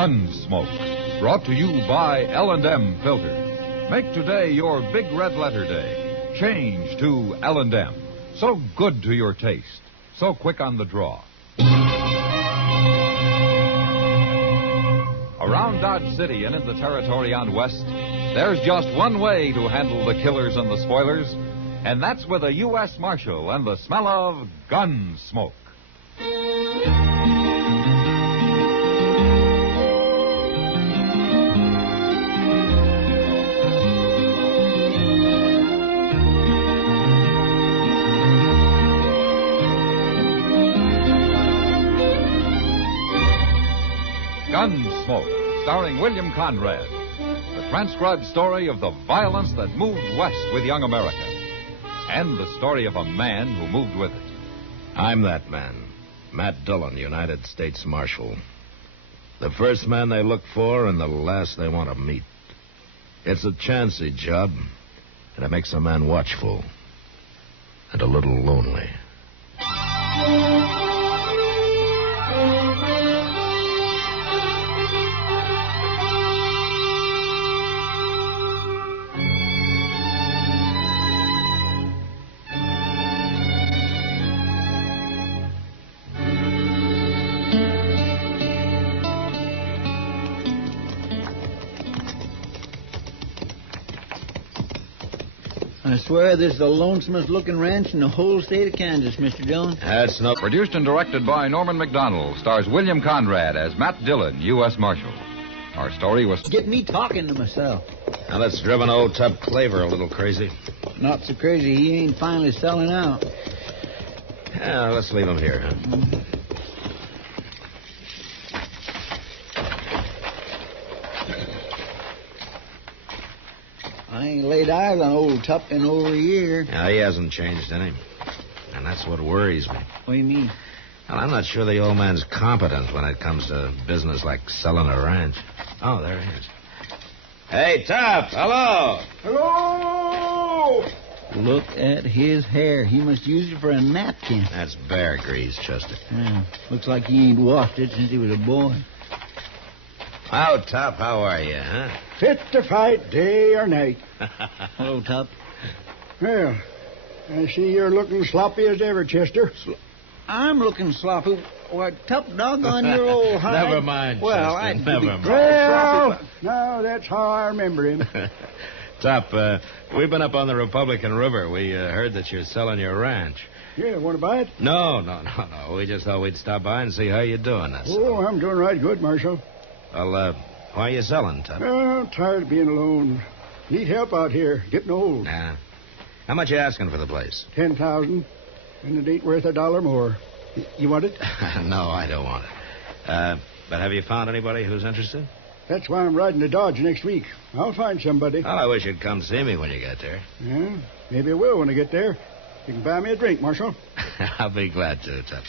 Gunsmoke, brought to you by L&M Filter. Make today your big red letter day. Change to L&M. So good to your taste. So quick on the draw. Around Dodge City and in the territory on West, there's just one way to handle the killers and the spoilers, and that's with a U.S. Marshal and the smell of gun smoke. Gunsmoke, starring William Conrad. The transcribed story of the violence that moved west with young America. And the story of a man who moved with it. I'm that man, Matt Dillon, United States Marshal. The first man they look for and the last they want to meet. It's a chancy job, and it makes a man watchful and a little lonely. I swear this is the lonesomest-looking ranch in the whole state of Kansas, Mr. Dillon. That's no... Produced and directed by Norman Macdonnell, stars William Conrad as Matt Dillon, U.S. Marshal. Our story was... Get me talking to myself. Now, that's driven old Tub Claver a little crazy. Not so crazy he ain't finally selling out. Yeah, let's leave him here, huh? Mm-hmm. I ain't laid eyes on old Tup in over a year. Yeah, he hasn't changed any. And that's what worries me. What do you mean? Well, I'm not sure the old man's competent when it comes to business like selling a ranch. Oh, there he is. Hey, Tup, hello. Hello! Look at his hair. He must use it for a napkin. That's bear grease, Chester. Yeah, looks like he ain't washed it since he was a boy. Oh, Tup, how are you, huh? Fit to fight day or night. Hello, Tup. Well, I see you're looking sloppy as ever, Chester. I'm looking sloppy. Why, Tup, doggone your old hide. Never mind, Well, Chester, I'd never be mind. Well, now that's how I remember him. Tup, we've been up on the Republican River. We heard that you're selling your ranch. Yeah, want to buy it? No. We just thought we'd stop by and see how you're doing. That's Oh, all. I'm doing right good, Marshal. Well, why are you selling, Tup? Well, tired of being alone. Need help out here. Getting old. Nah. How much you asking for the place? 10,000, and it ain't worth $1 more. You want it? No, I don't want it. But have you found anybody who's interested? That's why I'm riding to Dodge next week. I'll find somebody. Well, I wish you'd come see me when you get there. Yeah, maybe I will when I get there. You can buy me a drink, Marshal. I'll be glad to, Tup.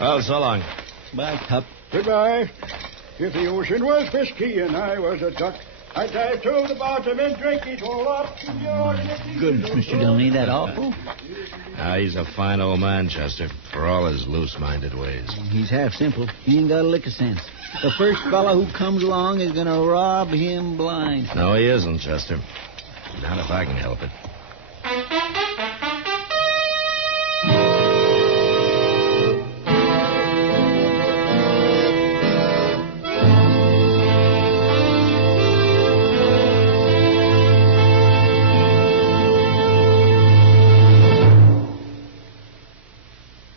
Well, so long. Bye, Tup. Goodbye. If the ocean was whiskey and I was a duck, I'd dive to the bottom and drink it all up. Goodness, Mr. Dillon, ain't that awful? He's a fine old man, Chester, for all his loose-minded ways. He's half simple. He ain't got a lick of sense. The first fellow who comes along is going to rob him blind. No, he isn't, Chester. Not if I can help it.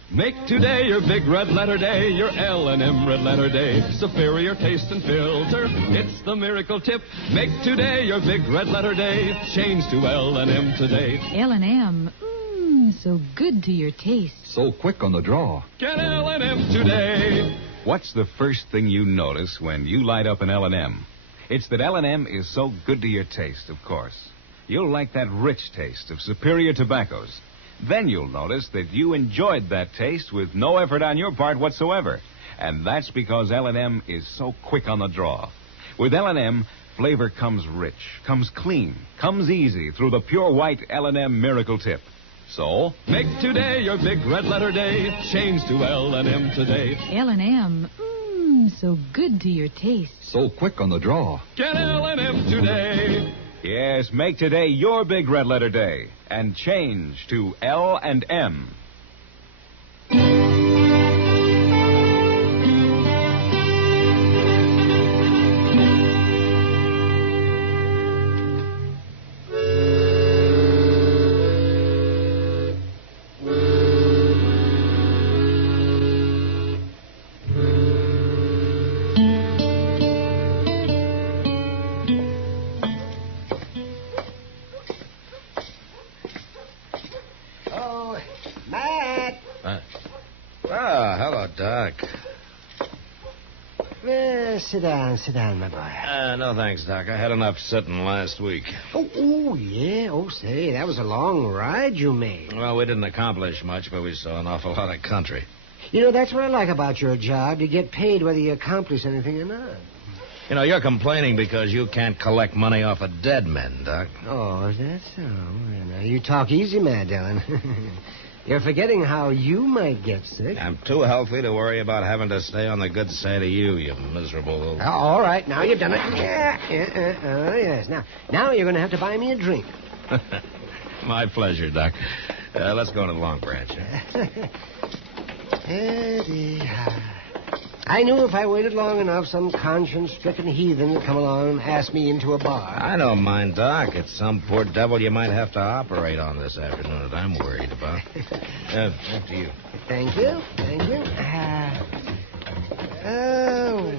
Make today your big red letter day, your L&M red letter day. Superior taste and filter, it's the miracle tip. Make today your big red letter day. Change to L&M today. L&M, so good to your taste. So quick on the draw. Get L&M today. What's the first thing you notice when you light up an L&M? It's that L&M is so good to your taste, of course. You'll like that rich taste of superior tobaccos. Then you'll notice that you enjoyed that taste with no effort on your part whatsoever. And that's because L&M is so quick on the draw. With L&M, flavor comes rich, comes clean, comes easy through the pure white L&M Miracle Tip. So, make today your big red letter day. Change to L&M today. L&M, seems so good to your taste. So quick on the draw. Get L&M today. Yes, make today your big red letter day and change to L&M. Hello, Doc. Well, sit down, my boy. No, thanks, Doc. I had enough sitting last week. Yeah. Oh, say, that was a long ride you made. Well, we didn't accomplish much, but we saw an awful lot of country. You know, that's what I like about your job. You get paid whether you accomplish anything or not. You know, you're complaining because you can't collect money off of dead men, Doc. Oh, is that so? Well, now, you talk easy, Matt Dillon. You're forgetting how you might get sick. I'm too healthy to worry about having to stay on the good side of you miserable... All right, now you've done it. Yes. Now you're going to have to buy me a drink. My pleasure, Doc. Let's go to the Long Branch. I knew if I waited long enough, some conscience-stricken heathen would come along and ask me into a bar. I don't mind, Doc. It's some poor devil you might have to operate on this afternoon that I'm worried about. After you. Thank you.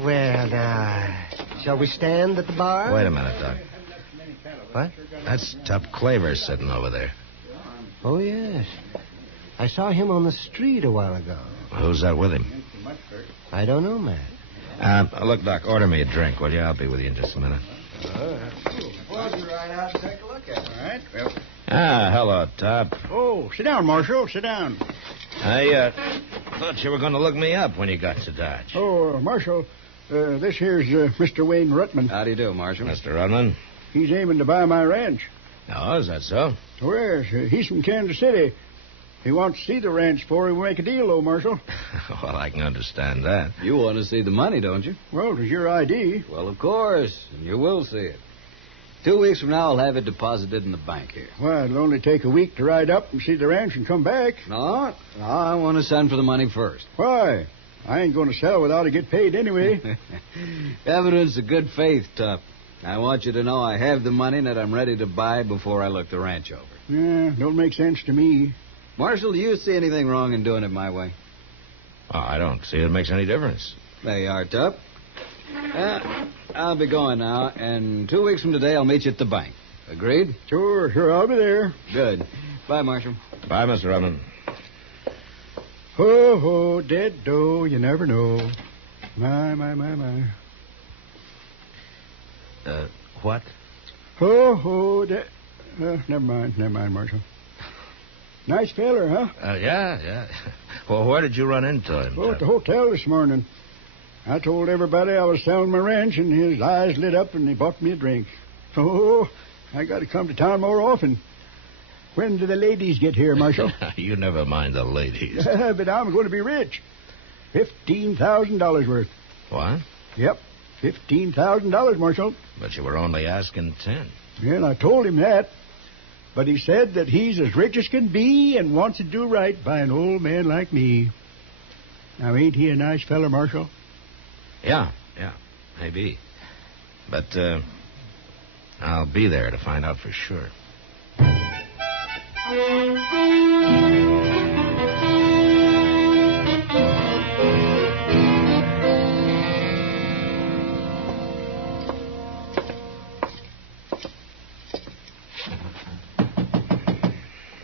Well, now, shall we stand at the bar? Wait a minute, Doc. What? That's Tup Claver sitting over there. Oh, yes. I saw him on the street a while ago. Who's that with him? I don't know, Matt. Look, Doc, order me a drink, will you? I'll be with you in just a minute. Well, you right out and take a look at it. All right. Well. Hello, Tup. Oh, sit down, Marshal. Sit down. I thought you were going to look me up when you got to Dodge. Oh, Marshal, this here's Mr. Wayne Ruttman. How do you do, Marshal? Mr. Rudman? He's aiming to buy my ranch. Oh, is that so? Oh, yes. He's from Kansas City. He wants to see the ranch before we make a deal, though, Marshal. Well, I can understand that. You want to see the money, don't you? Well, it was your ID. Well, of course. And you will see it. 2 weeks from now, I'll have it deposited in the bank here. Well, it'll only take a week to ride up and see the ranch and come back. No, I want to send for the money first. Why? I ain't going to sell without I get paid anyway. Evidence of good faith, Tup. I want you to know I have the money and that I'm ready to buy before I look the ranch over. Yeah, don't make sense to me. Marshal, do you see anything wrong in doing it my way? Oh, I don't see it makes any difference. There you are, Tup. I'll be going now, and 2 weeks from today I'll meet you at the bank. Agreed? Sure, I'll be there. Good. Bye, Marshal. Bye, Mr. Rudman. Ho, ho, dead doe, you never know. My. What? Ho, ho, dead... never mind, Marshal. Nice feller, huh? Yeah. Well, where did you run into him? Oh, at the hotel this morning. I told everybody I was selling my ranch, and his eyes lit up, and he bought me a drink. Oh, I got to come to town more often. When do the ladies get here, Marshal? You never mind the ladies. But I'm going to be rich. $15,000 worth. What? Yep, $15,000, Marshal. But you were only asking 10. Well, I told him that. But he said that he's as rich as can be and wants to do right by an old man like me. Now, ain't he a nice feller, Marshal? Yeah, maybe. But, I'll be there to find out for sure.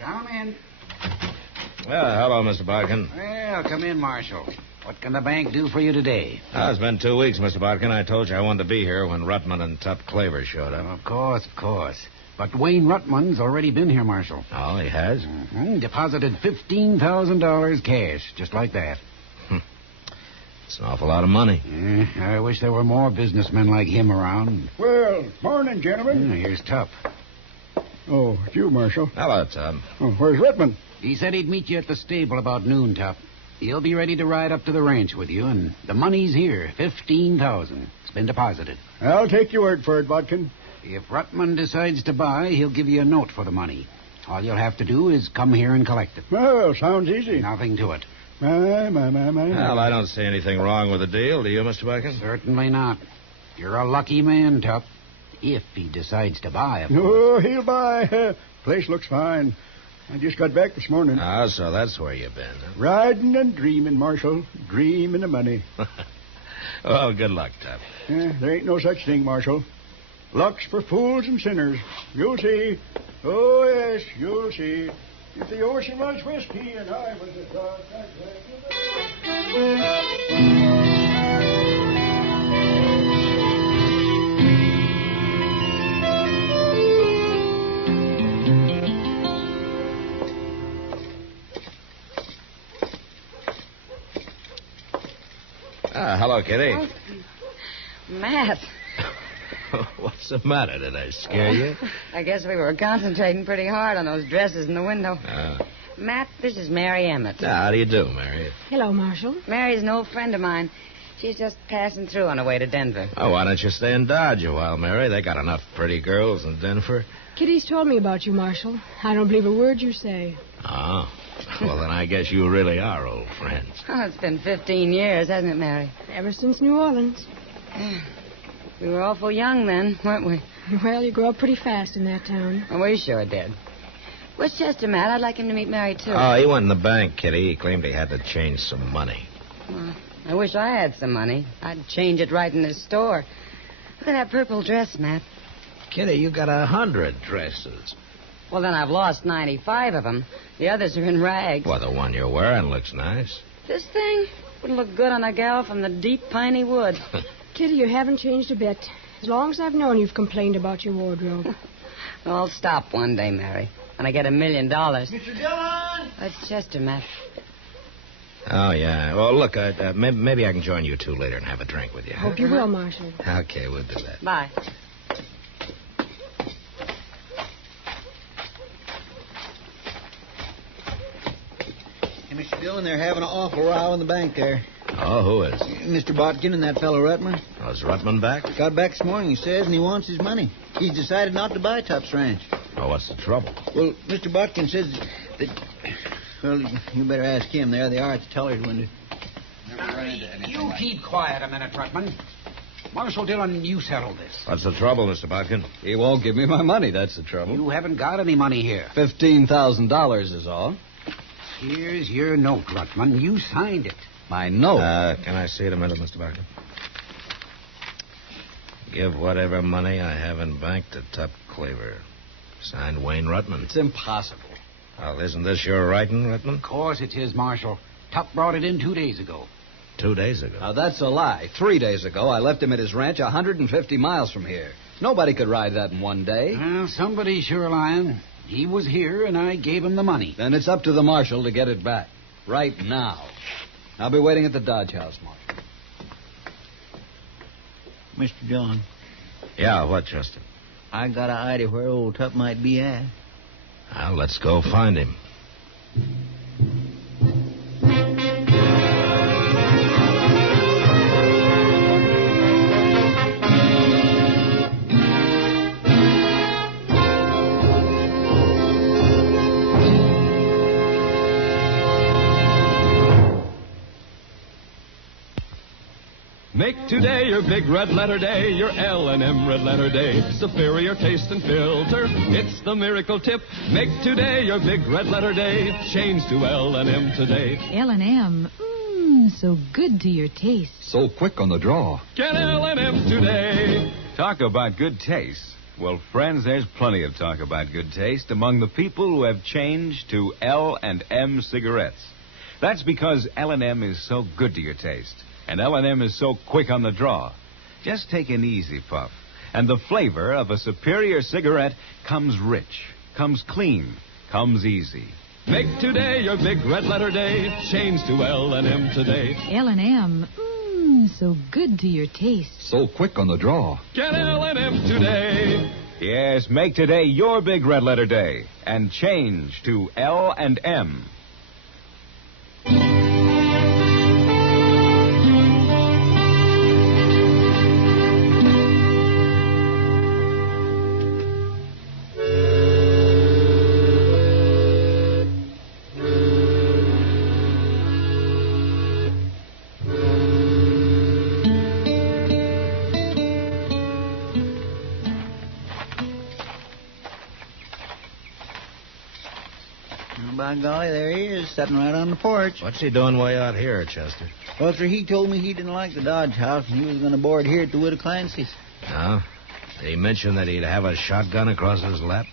Come in. Well, hello, Mr. Bodkin. Well, come in, Marshal. What can the bank do for you today? It's been 2 weeks, Mr. Bodkin. I told you I wanted to be here when Ruttman and Tup Claver showed up. Of course. But Wayne Ruttman's already been here, Marshal. Oh, he has? Mm-hmm. Deposited $15,000 cash, just like that. It's an awful lot of money. I wish there were more businessmen like him around. Well, morning, gentlemen. Here's Tup. Oh, it's you, Marshal. Hello, Tup. Oh, where's Ruttman? He said he'd meet you at the stable about noon, Tup. He'll be ready to ride up to the ranch with you, and the money's here, $15,000. It's been deposited. I'll take your word for it, Bodkin. If Rutman decides to buy, he'll give you a note for the money. All you'll have to do is come here and collect it. Well, sounds easy. Nothing to it. My. Well, I don't see anything wrong with the deal, do you, Mr. Bodkin? Certainly not. You're a lucky man, Tup. If he decides to buy, of course. Oh, he'll buy. Place looks fine. I just got back this morning. Ah, so that's where you've been, huh? Riding and dreaming, Marshal. Dreaming of money. Well, good luck, Tup. There ain't no such thing, Marshal. Luck's for fools and sinners. You'll see. Oh, yes, you'll see. If the ocean was whiskey and I was a dog, I'd drag you back. Hello, Kitty. Oh, Matt. What's the matter? Did I scare you? I guess we were concentrating pretty hard on those dresses in the window. Ah. Matt, this is Mary Emmett. How do you do, Mary? Hello, Marshal. Mary's an old friend of mine. She's just passing through on her way to Denver. Oh, why don't you stay in Dodge a while, Mary? They got enough pretty girls in Denver. Kitty's told me about you, Marshal. I don't believe a word you say. Oh. Well, then I guess you really are old friends. Oh, it's been 15 years, hasn't it, Mary? Ever since New Orleans. We were awful young then, weren't we? Well, you grow up pretty fast in that town. Oh, we sure did. Where's Chester, Matt? I'd like him to meet Mary, too. Oh, he went in the bank, Kitty. He claimed he had to change some money. Well, I wish I had some money. I'd change it right in this store. Look at that purple dress, Matt. Kitty, you got 100 dresses. Well, then I've lost 95 of them. The others are in rags. Well, the one you're wearing looks nice. This thing would look good on a gal from the deep piney woods. Kitty, you haven't changed a bit. As long as I've known, you've complained about your wardrobe. Well, I'll stop one day, Mary, when I get $1 million. Mr. Dillon! That's Chester, Matt. Oh, yeah. Well, look, maybe I can join you two later and have a drink with you. Hope you will, Marshal. Okay, we'll do that. Bye. Hey, Mr. Dillon, they're having an awful row in the bank there. Oh, who is? Mr. Bodkin and that fellow Rutman. Oh, is Rutman back? Got back this morning, he says, and he wants his money. He's decided not to buy Tup's ranch. Oh, what's the trouble? Well, Mr. Bodkin says that... Well, you better ask him. There they are at the teller's window. You keep quiet a minute, Rutman. Marshal Dillon, you settle this. What's the trouble, Mr. Bodkin? He won't give me my money, that's the trouble. You haven't got any money here. $15,000 is all. Here's your note, Rutman. You signed it. My note? Can I see it a minute, Mr. Bodkin? Give whatever money I have in bank to Tup Claver. Signed, Wayne Rutman. It's impossible. Well, isn't this your writing, Rutman? Of course it's his, Marshal. Tup brought it in 2 days ago. 2 days ago. Now, that's a lie. 3 days ago, I left him at his ranch 150 miles from here. Nobody could ride that in one day. Well, somebody's sure lying. He was here, and I gave him the money. Then it's up to the marshal to get it back. Right now. I'll be waiting at the Dodge House, Marshal. Mr. John, Yeah, what, Chester? I got an idea where old Tup might be at. Well, let's go find him. Make today your big red letter day, your L&M red letter day. Superior taste and filter, it's the miracle tip. Make today your big red letter day. Change to L&M today. L&M. So good to your taste. So quick on the draw. Get L&M today. Talk about good taste. Well, friends, there's plenty of talk about good taste among the people who have changed to L&M cigarettes. That's because L&M is so good to your taste. And L&M is so quick on the draw. Just take an easy puff, and the flavor of a superior cigarette comes rich, comes clean, comes easy. Make today your big red letter day. Change to L&M today. L&M. So good to your taste. So quick on the draw. Get L&M today. Yes, make today your big red letter day, and change to L&M. By golly, there he is, sitting right on the porch. What's he doing way out here, Chester? Well, sir, he told me he didn't like the Dodge House and he was going to board here at the Widow Clancy's. No? Did he mention that he'd have a shotgun across his lap?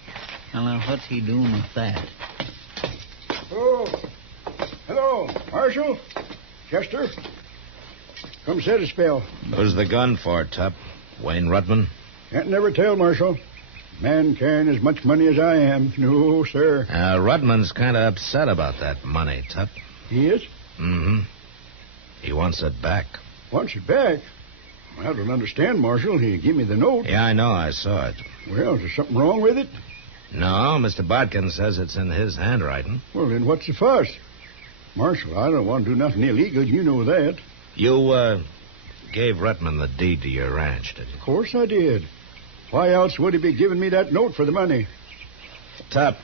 Well, now, what's he doing with that? Oh, hello, Marshal. Chester. Come sit a spell. Who's the gun for, Tup? Wayne Rutman? Can't never tell, Marshal. Man carrying as much money as I am. No, sir. Rutman's kind of upset about that money, Tup. He is? Mm-hmm. He wants it back. Wants it back? Well, I don't understand, Marshal. He gave me the note. Yeah, I know. I saw it. Well, is there something wrong with it? No, Mr. Bodkin says it's in his handwriting. Well, then what's the fuss? Marshal, I don't want to do nothing illegal. You know that. You, gave Rutman the deed to your ranch, did you? Of course I did. Why else would he be giving me that note for the money? Tup,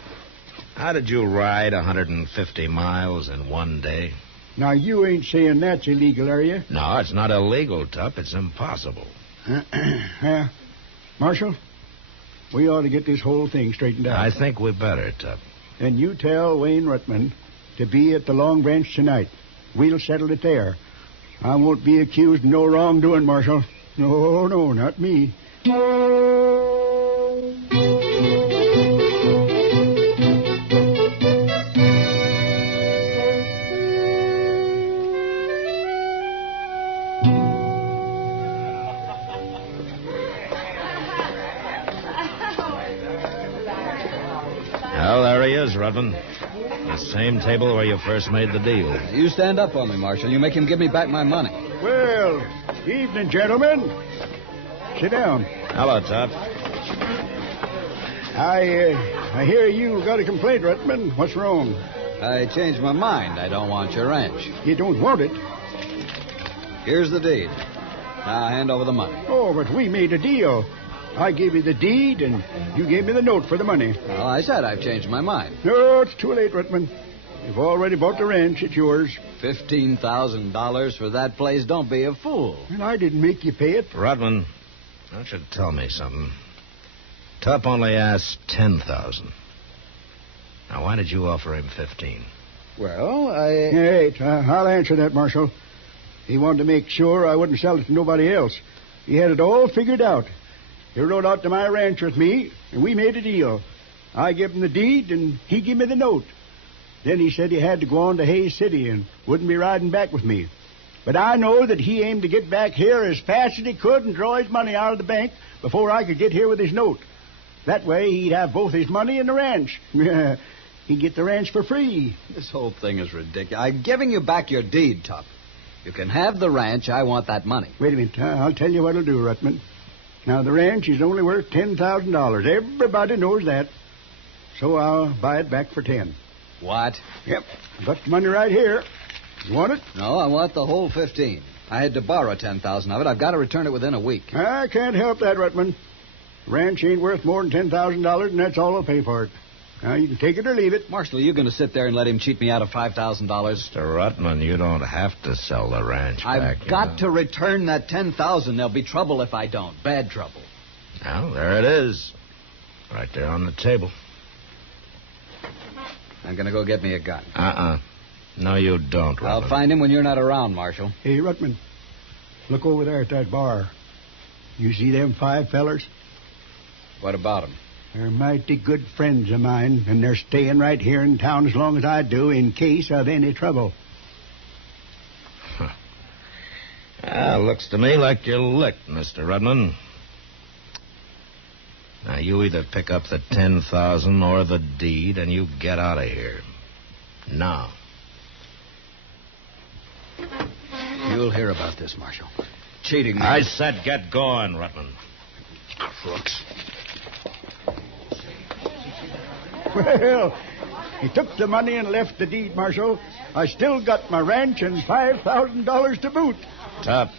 how did you ride 150 miles in one day? Now, you ain't saying that's illegal, are you? No, it's not illegal, Tup. It's impossible. Marshal, we ought to get this whole thing straightened out. I think we better, Tup. And you tell Wayne Rutman to be at the Long Branch tonight. We'll settle it there. I won't be accused of no wrongdoing, Marshal. No, not me. Well, there he is, Rutman. The same table where you first made the deal. You stand up on me, Marshal. You make him give me back my money. Well, evening, gentlemen. Sit down. Hello, Tup. I hear you got a complaint, Rutman. What's wrong? I changed my mind. I don't want your ranch. You don't want it? Here's the deed. Now hand over the money. Oh, but we made a deal. I gave you the deed, and you gave me the note for the money. Well, I said I've changed my mind. No, it's too late, Rutman. You've already bought the ranch. It's yours. $15,000 for that place? Don't be a fool. And I didn't make you pay it. Rutman, why don't you tell me something? Tup only asked $10,000. Now, why did you offer him $15,000? Well, Wait, I'll answer that, Marshal. He wanted to make sure I wouldn't sell it to nobody else. He had it all figured out. He rode out to my ranch with me, and we made a deal. I gave him the deed, and he gave me the note. Then he said he had to go on to Hayes City and wouldn't be riding back with me. But I know that he aimed to get back here as fast as he could and draw his money out of the bank before I could get here with his note. That way, he'd have both his money and the ranch. He'd get the ranch for free. This whole thing is ridiculous. I'm giving you back your deed, Tup. You can have the ranch. I want that money. Wait a minute. I'll tell you what I'll do, Rutman. Now, the ranch is only worth $10,000. Everybody knows that. So I'll buy it back for $10,000. What? Yep. Got the money right here. You want it? No, I want the whole $15,000. I had to borrow $10,000 of it. I've got to return it within a week. I can't help that, Rutman. The ranch ain't worth more than $10,000, and that's all I'll pay for it. Now, you can take it or leave it. Marshal, are you going to sit there and let him cheat me out of $5,000? Mr. Rutman, you don't have to sell the ranch back. I've got to return that $10,000. There'll be trouble if I don't. Bad trouble. Well, there it is. Right there on the table. I'm going to go get me a gun. No, you don't, Rutman. I'll find him when you're not around, Marshal. Hey, Rutman, look over there at that bar. You see them 5 fellers? What about them? They're mighty good friends of mine, and they're staying right here in town as long as I do in case of any trouble. Looks to me like you're licked, Mr. Rutman. Now, you either pick up the $10,000 or the deed, and you get out of here. Now. You'll hear about this, Marshal. Cheating me. I said get going, Rutman. Crooks. Well, he took the money and left the deed, Marshal. I still got my ranch and $5,000 to boot. Tup,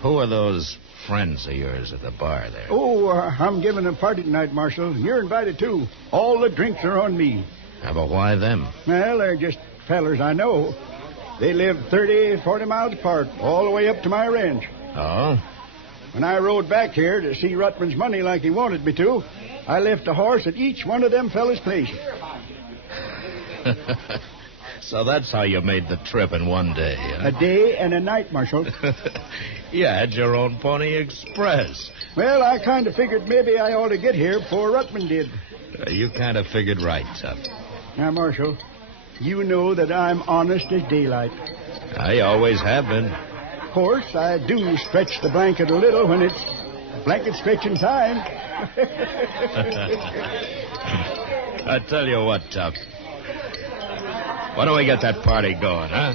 who are those friends of yours at the bar there? Oh, I'm giving a party tonight, Marshal. You're invited, too. All the drinks are on me. But why them? Well, they're just fellers I know. They live 30, 40 miles apart, all the way up to my ranch. Oh? When I rode back here to see Rutman's money like he wanted me to, I left a horse at each one of them fellas' places. So that's how you made the trip in one day, huh? A day and a night, Marshal. You had your own Pony Express. Well, I kind of figured maybe I ought to get here before Rutman did. You kind of figured right, Tup. Now, Marshal, you know that I'm honest as daylight. I always have been. Of course, I do stretch the blanket a little when it's blanket stretching time. I tell you what, Tup. Why don't we get that party going, huh?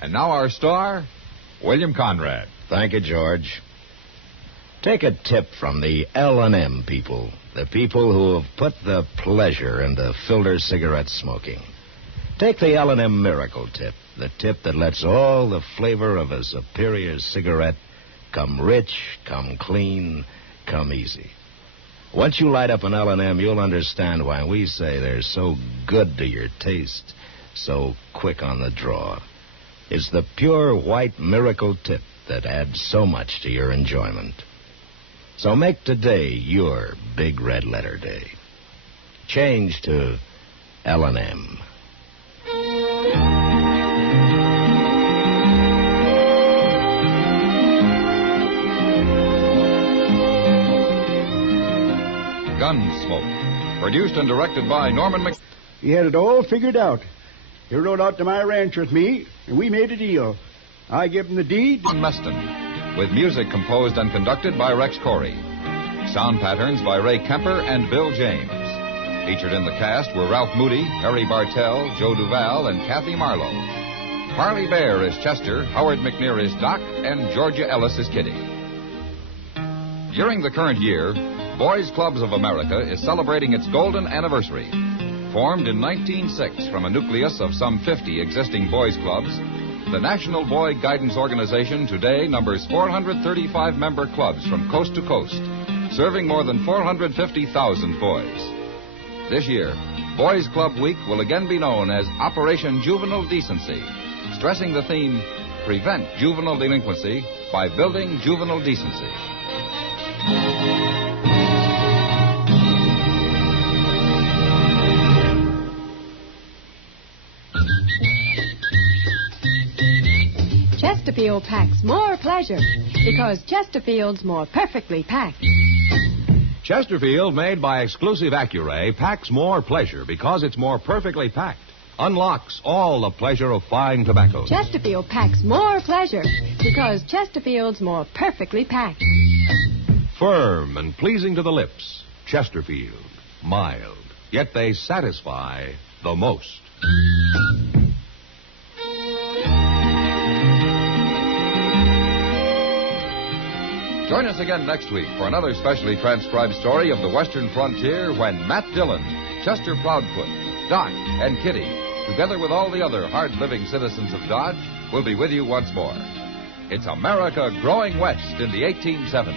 And now our star, William Conrad. Thank you, George. Take a tip from the L&M people, the people who have put the pleasure into filter cigarette smoking. Take the L&M miracle tip, the tip that lets all the flavor of a superior cigarette come rich, come clean, come easy. Once you light up an L&M, you'll understand why we say they're so good to your taste, so quick on the draw. It's the pure white miracle tip that adds so much to your enjoyment. So make today your big red letter day. Change to L&M. Gunsmoke. Produced and directed by Norman Macdonnell. He had it all figured out. He rode out to my ranch with me, and we made a deal. I give him the deed. John Meston. With music composed and conducted by Rex Corey. Sound patterns by Ray Kemper and Bill James. Featured in the cast were Ralph Moody, Harry Bartell, Joe Duval, and Kathy Marlowe. Parley Bear is Chester, Howard McNear is Doc, and Georgia Ellis is Kitty. During the current year, Boys Clubs of America is celebrating its golden anniversary. Formed in 1906 from a nucleus of some 50 existing boys' clubs, the National Boy Guidance Organization today numbers 435 member clubs from coast to coast, serving more than 450,000 boys. This year, Boys Club Week will again be known as Operation Juvenile Decency, stressing the theme, Prevent Juvenile Delinquency by Building Juvenile Decency. Chesterfield packs more pleasure because Chesterfield's more perfectly packed. Chesterfield, made by exclusive Accuray, packs more pleasure because it's more perfectly packed. Unlocks all the pleasure of fine tobaccos. Chesterfield packs more pleasure because Chesterfield's more perfectly packed. Firm and pleasing to the lips. Chesterfield. Mild. Yet they satisfy the most. Join us again next week for another specially transcribed story of the Western frontier when Matt Dillon, Chester Proudfoot, Doc, and Kitty, together with all the other hard-living citizens of Dodge, will be with you once more. It's America growing west in the 1870s.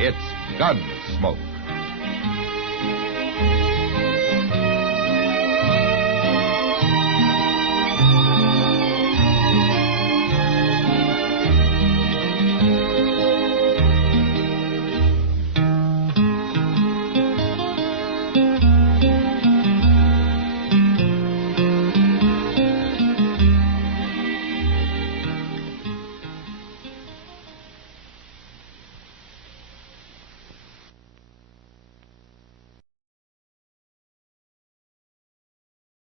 It's Gunsmoke.